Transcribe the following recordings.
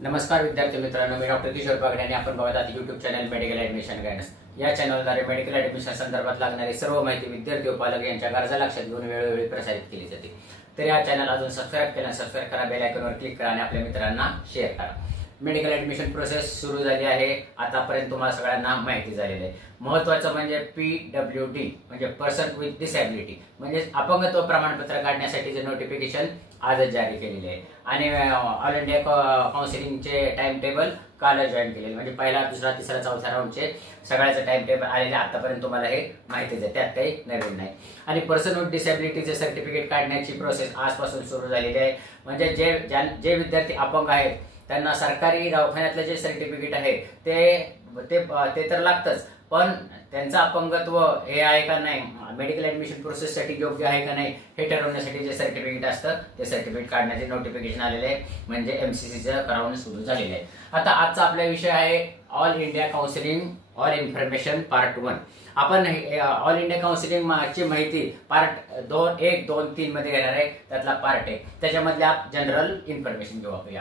नमस्कार विद्यार्थी मित्रांनो, मी डॉक्टर किशोर पागडे आणि आपण बघत आहात YouTube channel medical admission guidance. या चॅनलद्वारे मेडिकल ऍडमिशन संदर्भात लागणारी सर्व माहिती विद्यार्थी व पालक यांच्या गरजा लक्षात घेऊन वेळोवेळी प्रसारित केली जाते। तर या चॅनल अजून सबस्क्राइब केलं सबस्क्राइब करा, बेल आयकॉनवर क्लिक करा आणि आपल्या मित्रांना शेअर करा। मेडिकल ऍडमिशन प्रोसेस सुरू झाली आहे। आतापर्यंत तुम्हाला सगळ्यांना माहिती झालेली आहे। महत्त्वाचं म्हणजे PWD म्हणजे पर्सन विथ डिसॅबिलिटी म्हणजे अपंगत्व प्रमाणपत्र काढण्यासाठीचे नोटिफिकेशन आजच जारी केलेले आहे आणि ऑल इंडिया काउन्सिलिंगचे टाइम टेबल काल जॉईन केलेले म्हणजे पहिला दुसरा तिसरा चौथा राऊंडचे सगळ्याचे टाइम टेबल आलेले आतापर्यंत तुम्हाला हे माहितीच आहे, त्यात काही नवीन नाही। आणि पर्सन विथ डिसॅबिलिटीचे सर्टिफिकेट काढण्याची प्रोसेस आजपासून सुरू झालेली आहे। म्हणजे जे विद्यार्थी अपंग आहेत त्यांना सरकारी दवाखान्यातले जे सर्टिफिकेट आहे ते तर लागतच, पण त्यांचं अपंगत्व हे आहे का नाही, मेडिकल ऍडमिशन प्रोसेस साठी योग्य आहे का नाही हे ठरवण्यासाठी जे सर्टिफिकेट असतं ते सर्टिफिकेट काढण्याचे नोटिफिकेशन आलेले आहे। म्हणजे MCCचं करावून सुरू झालेले आहे। आता आजचा आपला विषय आहे all India counselling all information part 1। आपण ऑल इंडिया काउन्सिलिंग ची माहिती पार्ट 2, 1, 2, 3 मध्ये घेणार आहे। त्यातला पार्ट 1 त्याच्यामधल्या जनरल इन्फॉर्मेशन घेऊ आपण।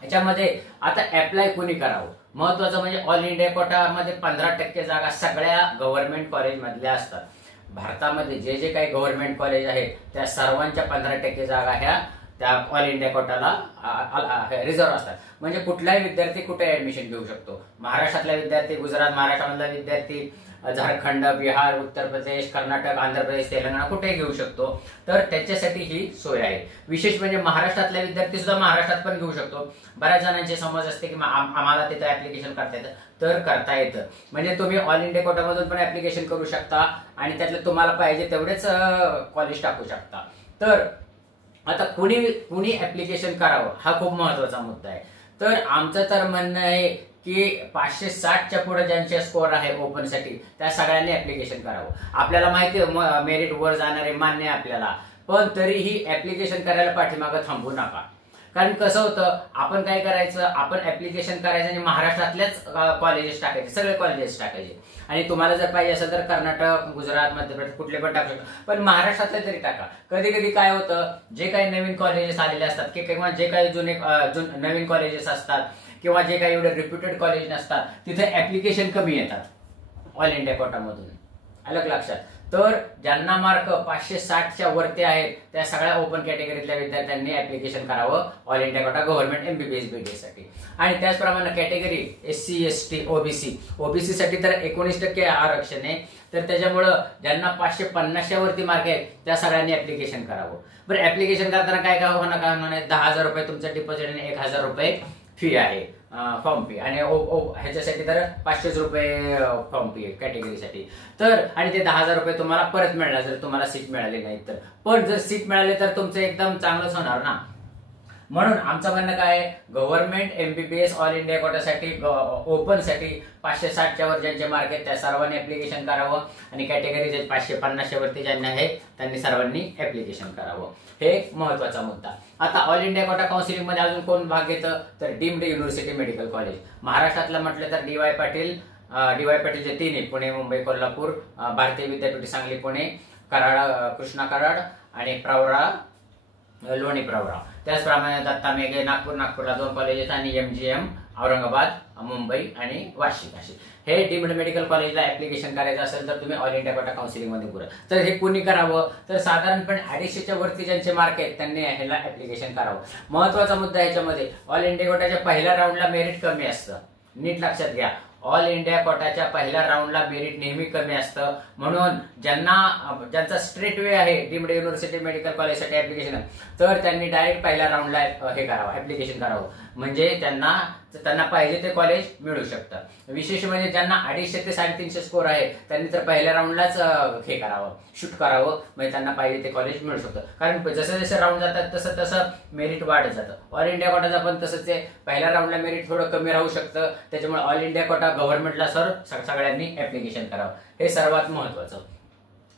याच्यामध्ये आता अप्लाय कोणी करावं महत्वाचं म्हणजे ऑल इंडिया कोटामध्ये 15% जागा सगळ्या गव्हर्नमेंट कॉलेज मधल्या असतात। भारतामध्ये जे जे काही गव्हर्नमेंट कॉलेज आहेत त्या सर्वांच्या 15% जागा ह्या त्या ऑल इंडिया कोटाला रिझर्व्ह असतात। म्हणजे कुठलाही विद्यार्थी कुठे ऍडमिशन घेऊ शकतो। महाराष्ट्रातला विद्यार्थी, गुजरात महाराष्ट्रामधला विद्यार्थी, झारखंड, बिहार, उत्तर प्रदेश, कर्नाटक, आंध्र प्रदेश, तेलंगणा कुठेही घेऊ शकतो। तर त्याच्यासाठी ही सोय आहे। विशेष म्हणजे महाराष्ट्रातला विद्यार्थी सुद्धा महाराष्ट्रात पण घेऊ शकतो। बऱ्याच जणांची समज असते की आम्हाला तिथे ऍप्लिकेशन करता येतं, तर करता येतं। म्हणजे तुम्ही ऑल इंडिया कोटामधून पण ऍप्लिकेशन करू शकता आणि त्यातलं तुम्हाला पाहिजे तेवढेच कॉलेज टाकू शकता। तर आता कुणी ऍप्लिकेशन करावं हा खूप महत्वाचा मुद्दा आहे। तर आमचं तर म्हणणं आहे की 560च्या पुढे ज्यांचे स्कोर आहे ओपन साठी त्या सगळ्यांनी ऍप्लिकेशन करावं। आपल्याला माहिती आहे मेरिट वर जाणारे मान्य आहे आपल्याला, पण तरीही ऍप्लिकेशन करायला पाठीमागं थांबू नका। कारण कसं होतं, आपण काय करायचं, आपण ऍप्लिकेशन करायचं आणि महाराष्ट्रातल्याच कॉलेजेस टाकायचे, सगळे कॉलेजेस टाकायचे। आणि तुम्हाला जर पाहिजे असेल तर कर्नाटक, गुजरात, मध्य प्रदेश कुठले पण टाकू शकता, पण महाराष्ट्रातले तरी टाका। कधी कधी काय होतं, जे काही नवीन कॉलेजेस आलेले असतात किंवा जे काही नवीन कॉलेजेस असतात किंवा जे काही एवढे रिप्युटेड कॉलेज नसतात तिथे ऍप्लिकेशन कमी येतात ऑल इंडिया कोटामधून, अलग लक्षात। तर ज्यांना मार्क 560च्या वरती आहेत त्या सगळ्या ओपन कॅटेगरीतल्या विद्यार्थ्यांनी ऍप्लिकेशन करावं all India quota government MBBS BD साठी। आणि त्याचप्रमाणे कॅटेगरी SC ST OBC साठी तर 19% आरक्षण आहे। तर त्याच्यामुळं ज्यांना 550च्या वरती मार्क आहेत त्या सगळ्यांनी ऍप्लिकेशन करावं। बरं, ऍप्लिकेशन करताना काय काय होणार, काय होणार आहे, 10,000 रुपये तुमचं डिपॉझिट आणि 1,000 रुपये फी आहे फॉर्म फी, आणि ह्याच्यासाठी तर 500 रुपये फॉर्म फी आहे कॅटेगरीसाठी। तर आणि ते 10,000 रुपये तुम्हाला परत मिळणार जर तुम्हाला सीट मिळाली नाही तर। पण जर सीट मिळाली तर तुमचं एकदम चांगलंच होणार ना। म्हणून आमचं म्हणणं काय आहे, गव्हर्नमेंट MBBS ऑल इंडिया कोटासाठी ओपन साठी 560च्या वर ज्यांचे मार्क आहेत त्या सर्वांनी ऍप्लिकेशन करावं आणि कॅटेगरी 550च्या वरती ज्यांना आहे त्यांनी सर्वांनी ऍप्लिकेशन करावं। हे महत्वाचा मुद्दा। आता ऑल इंडिया कोटा काउन्सिलिंग मध्ये अजून कोण भाग घेतं तर डीम्ड युनिव्हर्सिटी मेडिकल कॉलेज। महाराष्ट्रातलं म्हटलं तर DY पाटीलचे 3 आहेत, पुणे, मुंबई, कोल्हापूर, भारतीय विद्यापीठ सांगली पुणे, कराड, कृष्णा कराड आणि प्रवरा लोणी प्रवरा। त्याचप्रमाणे दत्ता मेघे नागपूरला 2 कॉलेजेस आणि MGM औरंगाबाद, मुंबई आणि वाशिम असे। हे डीम्ड मेडिकल कॉलेजला ऍप्लिकेशन करायचं असेल तर तुम्ही ऑल इंडिया कोटा काउन्सिलिंग मध्ये करा। तर हे कोणी करावं तर साधारणपणे 250च्या वरती ज्यांचे मार्क आहेत त्यांनी ह्याला ऍप्लिकेशन करावं। महत्वाचा मुद्दा याच्यामध्ये यांच्यामध्ये ऑल इंडिया कोटाच्या पहिल्या राऊंडला मेरिट कमी असतं, नीट लक्षात घ्या। ऑल इंडिया कोटाच्या पहिल्या राऊंडला मेरिट नेहमी कमी असतं। म्हणून ज्यांचा स्ट्रेट वे आहे डीम्ड युनिव्हर्सिटी मेडिकल कॉलेजसाठी ऍप्लिकेशन तर त्यांनी डायरेक्ट पहिल्या राऊंडला हे करावं, ऍप्लिकेशन करावं। म्हणजे त्यांना पाहिजे ते कॉलेज मिळू शकतं। विशेष म्हणजे ज्यांना 250 ते 350 स्कोर आहे त्यांनी तर पहिल्या राऊंडलाच हे करावं, शूट करावं, म्हणजे त्यांना पाहिजे ते कॉलेज मिळू शकतं। कारण जसं जसं राऊंड जातात तसं तसं मेरिट वाढत जातं। ऑल इंडिया कोटाचा पण तसंच आहे, पहिल्या राऊंडला मेरिट थोडं कमी राहू शकतं। त्याच्यामुळे ऑल इंडिया कोटा गव्हर्नमेंटला सगळ्यांनी ऍप्लिकेशन करावं, हे सर्वात महत्वाचं।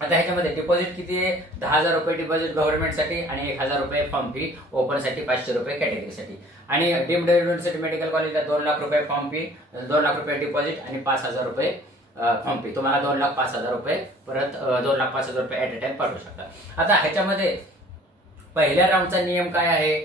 आता ह्याच्यामध्ये डिपॉझिट किती आहे, 10,000 रुपये डिपॉझिट गव्हर्नमेंटसाठी आणि 1,000 रुपये फॉर्म फी, ओपन साठी 500 रुपये कॅटेगरीसाठी। आणि डीम्ड युनिव्हर्सिटी मेडिकल कॉलेजला 2 लाख रुपये फॉर्म फी, 2 लाख रुपये डिपॉझिट आणि 5,000 रुपये फॉर्म फी। तुम्हाला 2,05,000 रुपये परत 2,05,000 रुपये ऍट अ टाइम पाठवू शकता। आता ह्याच्यामध्ये पहिल्या राऊंडचा नियम काय आहे,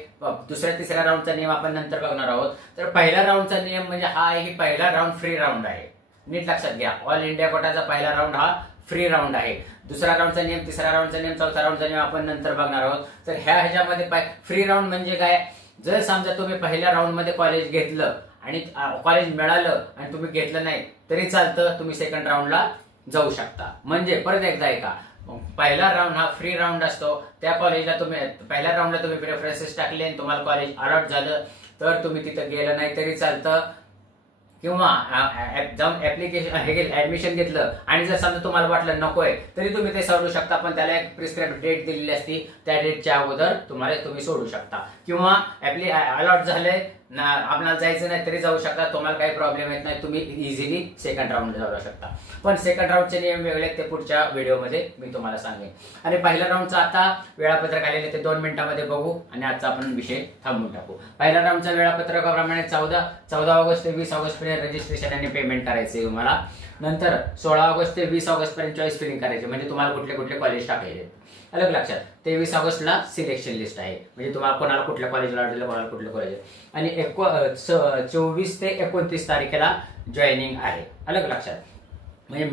दुसऱ्या तिसऱ्या राऊंडचा नियम आपण नंतर बघणार आहोत. तर पहिल्या राऊंडचा नियम म्हणजे हा आहे की पहिला राऊंड फ्री राऊंड आहे. नीट लक्षात घ्या, ऑल इंडिया कोटाचा पहिला राऊंड हा फ्री राऊंड आहे. दुसरा राऊंडचा नियम, तिसरा राऊंडचा नियम, चौथा राऊंडचा नियम आपण नंतर बघणार आहोत. तर ह्याच्यामध्ये फ्री राऊंड म्हणजे काय, जर समजा तुम्ही पहिल्या राऊंड मध्ये कॉलेज घेतलं आणि कॉलेज मिळालं आणि तुम्ही घेतलं नाही तरी चालतं, तुम्ही सेकंड राऊंडला जाऊ शकता. म्हणजे परत एकदा ऐका, पहिला राऊंड हा फ्री राऊंड असतो. त्या कॉलेजला तुम्ही पहिल्या राऊंडला तुम्ही प्रेफरन्सेस टाकले आणि तुम्हाला कॉलेज अलॉट झालं तर तुम्ही तिथं गेलं नाही तरी चालतं, किंवा जाऊन ऍप्लिकेशन ऍडमिशन घेतलं आणि जर समजा तुम्हाला वाटलं नकोय तरी तुम्ही ते सोडू शकता. पण त्याला एक प्रिस्क्राइब डेट दिलेली असती, त्या डेटच्या अगोदर तुम्ही सोडू शकता. किंवा अलॉट झालंय आपल्याला जायचं नाही तरी जाऊ शकता, तुम्हाला काही प्रॉब्लेम येत नाही, तुम्ही इझिली सेकंड राऊंडला जाऊ शकता. पण सेकंड राऊंडचे नियम वेगळे, ते पुढच्या व्हिडिओमध्ये मी तुम्हाला सांगेन. आणि पहिल्या राऊंडचं आता वेळापत्रक आलेले ते 2 मिनिटांमध्ये बघू आणि आजचा आपण विषय थांबवून टाकू. पहिल्या राऊंडच्या वेळापत्रकाप्रमाणे 14 ऑगस्ट ते 20 ऑगस्ट पर्यंत रजिस्ट्रेशन आणि पेमेंट करायचे तुम्हाला. नंतर 16 ऑगस्ट ते 20 ऑगस्ट पर्यंत चॉईस फिलिंग करायचे, म्हणजे तुम्हाला कुठले कुठले कॉलेज टाकायचे. अलग लक्षात, 23 ऑगस्टला सिलेक्शन लिस्ट आहे, म्हणजे तुम्हाला कोणाला कुठल्या कॉलेजला वाटलं, कोणाला कुठलं कॉलेज. आणि 24 ते 29 तारखेला जॉईनिंग आहे. अलग लक्षात, म्हणजे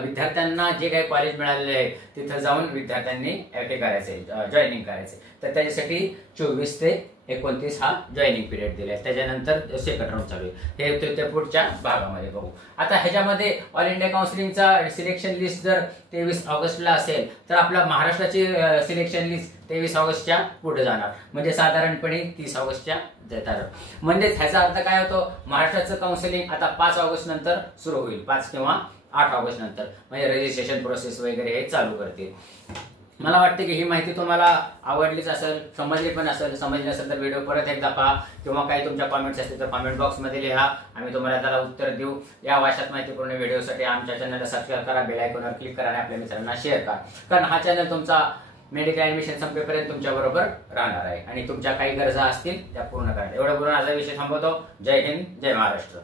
विद्यार्थ्यांना जे काही कॉलेज मिळालेले आहे तिथं जाऊन विद्यार्थ्यांनी हे करायचे, जॉईनिंग करायचे. तर त्याच्यासाठी 24 ते 29 हा जॉईनिंग पिरियड दिलाय. त्याच्यानंतर सेकंड राऊंड चालू आहे, हे ते पुढच्या भागामध्ये बघू. आता ह्याच्यामध्ये ऑल इंडिया काउन्सिलिंगचा सिलेक्शन लिस्ट जर 23 ऑगस्टला असेल तर आपल्या महाराष्ट्राची सिलेक्शन लिस्ट 23 ऑगस्टच्या पुढे जाणार, म्हणजे साधारणपणे 30 ऑगस्टच्या जाणार. म्हणजे ह्याचा अर्थ काय होतो, महाराष्ट्राचं काउन्सिलिंग आता 5 ऑगस्ट नंतर सुरू होईल, 5 किंवा 8 ऑगस्ट नंतर, म्हणजे रजिस्ट्रेशन प्रोसेस वगैरे हे चालू करतील. मला वाटतं की ही माहिती तुम्हाला आवडलीच असेल, समजली पण असेल. समजली असेल तर व्हिडिओ परत एकदा पहा, किंवा काही तुमच्या कॉमेंट्स असतील तर कॉमेंट बॉक्समध्ये लिहा, आम्ही तुम्हाला त्याला उत्तर देऊ. या वाशात माहितीपूर्ण व्हिडिओसाठी आमच्या चॅनलला सबस्क्राईब करा, बेल आयकॉनवर क्लिक करा आणि आपल्या मित्रांना शेअर करा, कारण हा चॅनल तुमचा मेडिकल ऍडमिशन संपेपर्यंत तुमच्या बरोबर राहणार आहे आणि तुमच्या काही गरजा असतील त्या पूर्ण करा. एवढं बोलून आजचा विषय थांबवतो. जय हिंद, जय महाराष्ट्र.